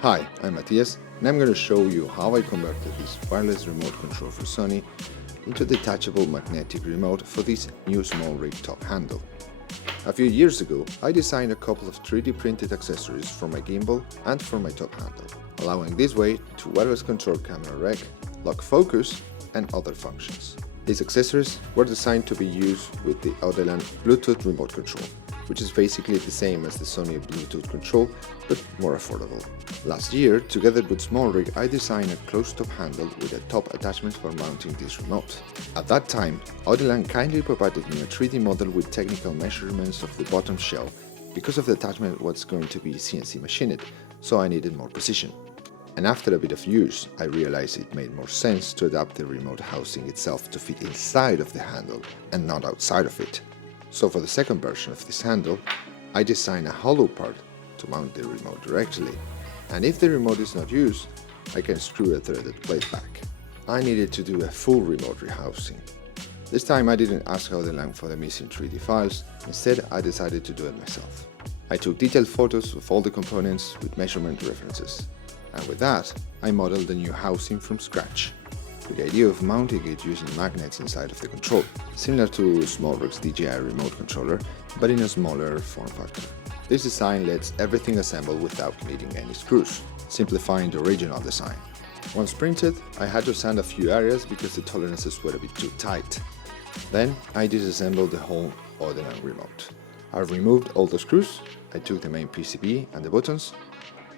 Hi, I'm Matthias and I'm going to show you how I converted this wireless remote control for Sony into the detachable magnetic remote for this new SmallRig top handle. A few years ago, I designed a couple of 3D printed accessories for my gimbal and for my top handle, allowing this way to wireless control camera rec, lock focus and other functions. These accessories were designed to be used with the Aodelan Bluetooth remote control, which is basically the same as the Sony Bluetooth control, but more affordable. Last year, together with SmallRig, I designed a closed top handle with a top attachment for mounting this remote. At that time, Aodelan kindly provided me a 3D model with technical measurements of the bottom shell. Because of the attachment was going to be CNC machined, so I needed more precision. And after a bit of use, I realized it made more sense to adapt the remote housing itself to fit inside of the handle and not outside of it. So for the second version of this handle, I designed a hollow part to mount the remote directly, and if the remote is not used, I can screw a threaded plate back. I needed to do a full remote rehousing. This time I didn't ask Aodelan for the missing 3D files, instead I decided to do it myself. I took detailed photos of all the components with measurement references, and with that, I modeled the new housing from scratch, with the idea of mounting it using magnets inside of the control, similar to SmallRig's DJI remote controller, but in a smaller form factor. This design lets everything assemble without needing any screws, simplifying the original design. Once printed, I had to sand a few areas because the tolerances were a bit too tight. Then I disassembled the whole Aodelan remote. I removed all the screws, I took the main PCB and the buttons,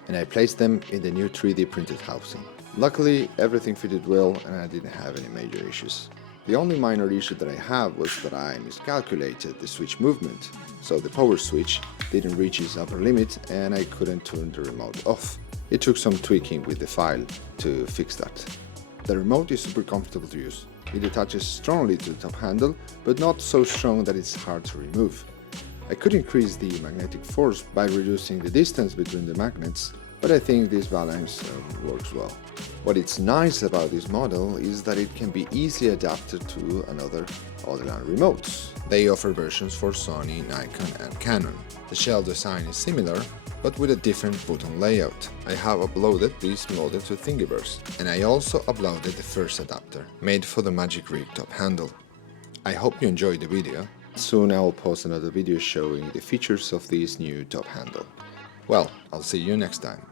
and I placed them in the new 3D printed housing. Luckily, everything fitted well and I didn't have any major issues. The only minor issue that I had was that I miscalculated the switch movement, so the power switch didn't reach its upper limit and I couldn't turn the remote off. It took some tweaking with the file to fix that. The remote is super comfortable to use. It attaches strongly to the top handle, but not so strong that it's hard to remove. I could increase the magnetic force by reducing the distance between the magnets, but I think this balance works well. What is nice about this model is that it can be easily adapted to another Aodelan remotes. They offer versions for Sony, Nikon and Canon. The shell design is similar, but with a different button layout. I have uploaded this model to Thingiverse, and I also uploaded the first adapter, made for the SmallRig top handle. I hope you enjoyed the video. Soon I will post another video showing the features of this new top handle. Well, I'll see you next time.